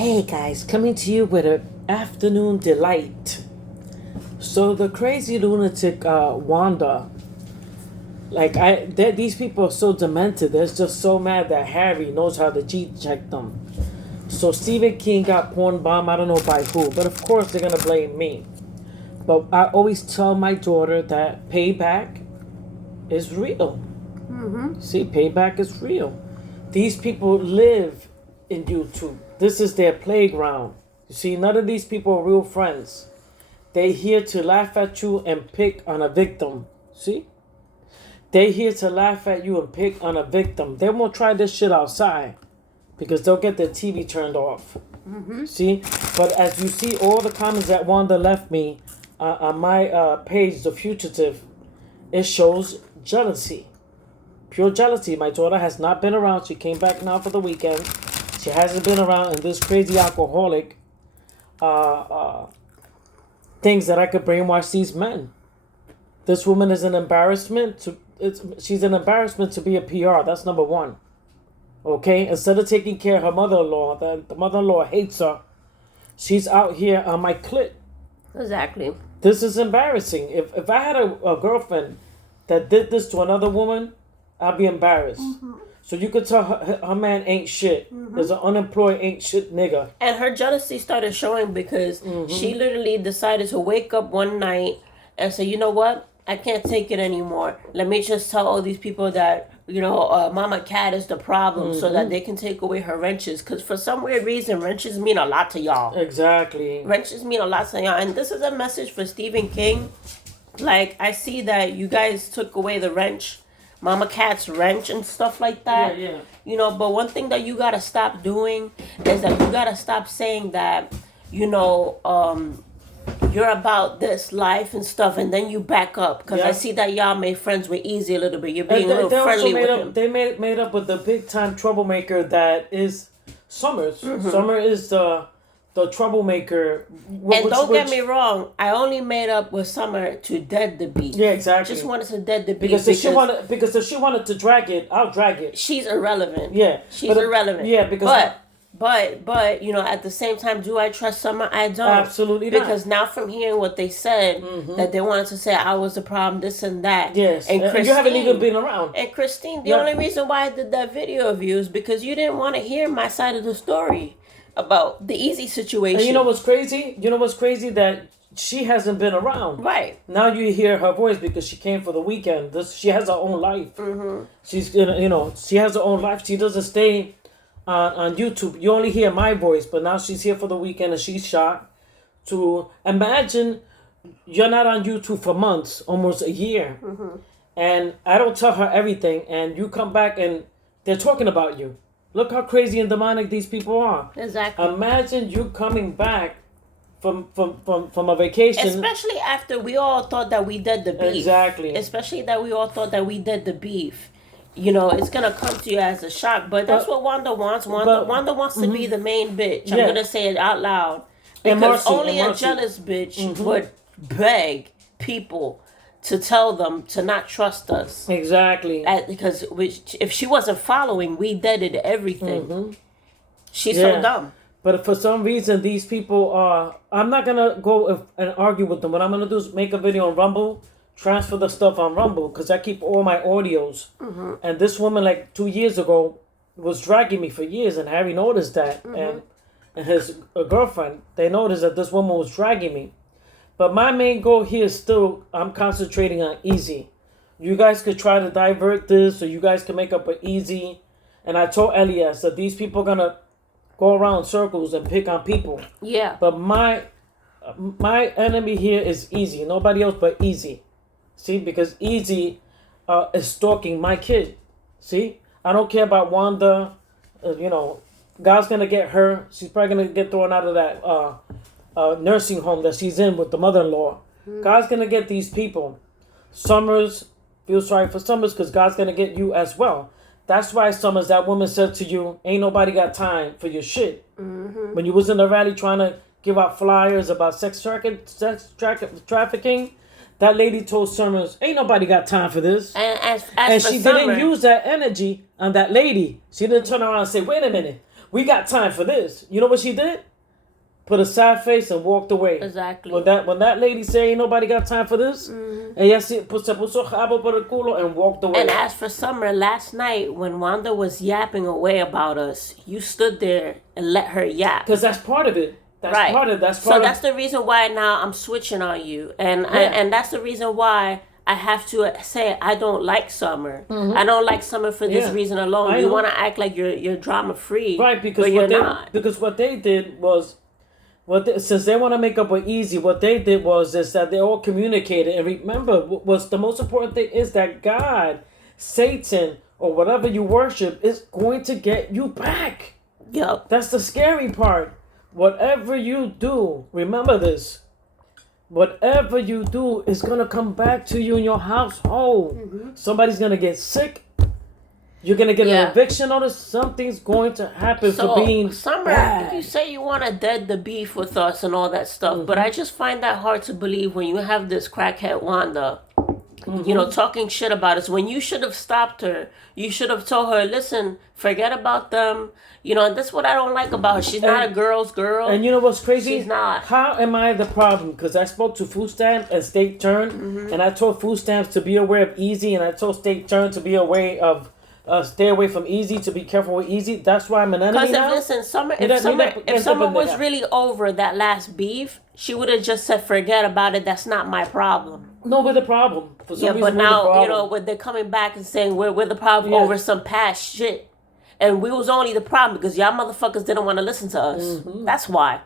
Hey guys, coming to you with an afternoon delight. So the crazy lunatic Wanda, these people are so demented. They're just so mad that Harry knows how to check them. So Stephen King got porn bombed. I don't know by who, but of course they're gonna blame me. But I always tell my daughter that payback is real. See, payback is real. These people live in YouTube. This is their playground. You see, none of these people are real friends. They here to laugh at you and pick on a victim. See? They here to laugh at you and pick on a victim. They won't try this shit outside because they'll get their TV turned off. See? But as you see, all the comments that Wanda left me on my page, The Fugitive, it shows jealousy. Pure jealousy. My daughter has not been around. She came back now for the weekend. She hasn't been around, and this crazy alcoholic thinks that I could brainwash these men. This woman is an embarrassment she's an embarrassment to be a PR. That's number one. Okay? Instead of taking care of her mother-in-law, the mother-in-law hates her. She's out here on my clit. Exactly. This is embarrassing. If I had a girlfriend that did this to another woman, I'd be embarrassed. So you could tell her man ain't shit. There's an unemployed ain't shit nigga. And her jealousy started showing because she literally decided to wake up one night and say, you know what? I can't take it anymore. Let me just tell all these people that, Mama Cat is the problem so that they can take away her wrenches. Because for some weird reason, wrenches mean a lot to y'all. Exactly. Wrenches mean a lot to y'all. And this is a message for Stephen King. Like, I see that you guys took away the wrench. Mama Cat's wrench and stuff like that. Yeah. But one thing that you gotta stop doing is that you gotta stop saying that, you're about this life and stuff, and then you back up. Because I see that y'all made friends with Easy a little bit. You're being a little friendly with him. They made up with the big time troublemaker that is Summers. Summer is the troublemaker. And don't get me wrong, I only made up with Summer to dead the beat. Yeah, exactly. Just wanted to dead the beat. Because if she wanted to drag it, I'll drag it. She's irrelevant. Yeah. She's irrelevant. Yeah, because... But at the same time, do I trust Summer? I don't. Absolutely not. Because now from hearing what they said, that they wanted to say I was the problem, this and that. Yes. And Christine, you haven't even been around. And Christine, the only reason why I did that video of you is because you didn't want to hear my side of the story about the Easy situation. And you know what's crazy? That she hasn't been around. Right. Now you hear her voice because she came for the weekend. She has her own life. She's she has her own life. She doesn't stay on YouTube. You only hear my voice, but now she's here for the weekend and she's shocked. To imagine you're not on YouTube for months, almost a year, and I don't tell her everything, and you come back and they're talking about you. Look how crazy and demonic these people are. Exactly. Imagine you coming back from a vacation. Especially after we all thought that we did the beef. Exactly. Especially that we all thought that we did the beef. It's gonna come to you as a shock, but that's what Wanda wants. Wanda wants to be the main bitch. I'm gonna say it out loud because only a jealous bitch would beg people to tell them to not trust us. Exactly. Because if she wasn't following, we deaded everything. She's so dumb. But for some reason, these people are... I'm not going to go and argue with them. What I'm going to do is make a video on Rumble, transfer the stuff on Rumble, because I keep all my audios. And this woman, 2 years ago, was dragging me for years, and Harry noticed that. And his girlfriend, they noticed that this woman was dragging me. But my main goal here is still, I'm concentrating on Easy. You guys could try to divert this, or you guys can make up an Easy. And I told Elias that these people are going to go around circles and pick on people. Yeah. But my enemy here is Easy. Nobody else but Easy. See? Because Easy is stalking my kid. See? I don't care about Wanda. God's going to get her. She's probably going to get thrown out of that... nursing home that she's in with the mother-in-law. God's gonna get these people. Summers, feel sorry for Summers because God's gonna get you as well. That's why Summers, that woman said to you, ain't nobody got time for your shit. When you was in the rally trying to give out flyers about sex trafficking, that lady told Summers, ain't nobody got time for this. And she didn't use that energy on that lady. She didn't turn around and say, wait a minute. we got time for this. You know what she did? Put a sad face and walked away. Exactly. When that lady say ain't nobody got time for this, ella se puso jabo por el culo and walked away. And as for Summer, last night when Wanda was yapping away about us, you stood there and let her yap. Because that's part of it. That's right. part of that's the reason why now I'm switching on you, and and that's the reason why I have to say I don't like Summer. I don't like Summer for this reason alone. You want to act like you're drama free, right? Because but you're not. Because what they did was. Since they want to make up with Easy, what they did was that they all communicated. And remember, what's the most important thing is that God, Satan, or whatever you worship is going to get you back. Yep. That's the scary part. Whatever you do, remember this. Whatever you do is going to come back to you in your household. Somebody's going to get sick. You're going to get an eviction notice. Something's going to happen for being Summer, bad. you say you want to dead the beef with us and all that stuff, but I just find that hard to believe when you have this crackhead Wanda, you know, talking shit about us. When you should have stopped her. You should have told her, listen, forget about them. You know, and that's what I don't like about her. She's not a girl's girl. And you know what's crazy? She's not. How am I the problem? Because I spoke to Food Stamps and State Turn, and I told Food Stamps to be aware of Easy, and I told State Turn to be aware of stay away from Easy, to be careful with Easy. That's why I'm an enemy now. Because if Summer was really over that last beef, she would have just said, forget about it. That's not my problem. No, we're the problem. For some reason, but now, you know, when they're coming back and saying we're the problem over some past shit. And we was only the problem because y'all motherfuckers didn't want to listen to us. That's why.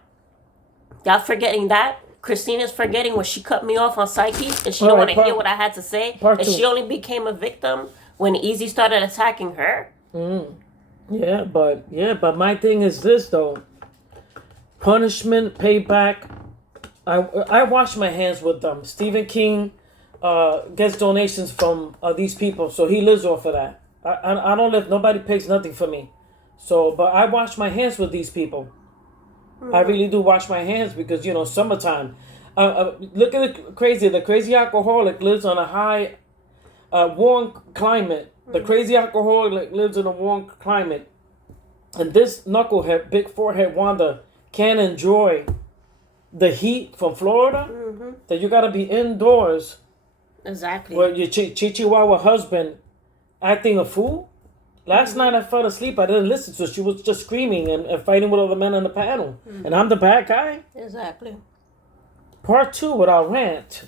Y'all forgetting that? Christina's forgetting when she cut me off on Psyche and she don't want to hear what I had to say. And she only became a victim when Easy started attacking her. Yeah, but my thing is this though. Punishment, payback. I wash my hands with them. Stephen King gets donations from these people, so he lives off of that. I don't live. Nobody pays nothing for me. So, but I wash my hands with these people. I really do wash my hands because, you know, summertime. Look at the crazy alcoholic lives on a high, warm climate. The crazy alcoholic lives in a warm climate. And this knucklehead, big forehead Wanda can't enjoy the heat from Florida. That you got to be indoors. Exactly. Where your Chihuahua husband acting a fool. Last night I fell asleep. I didn't listen to her. She was just screaming and fighting with other men on the panel. And I'm the bad guy? Exactly. Part 2 with our rant.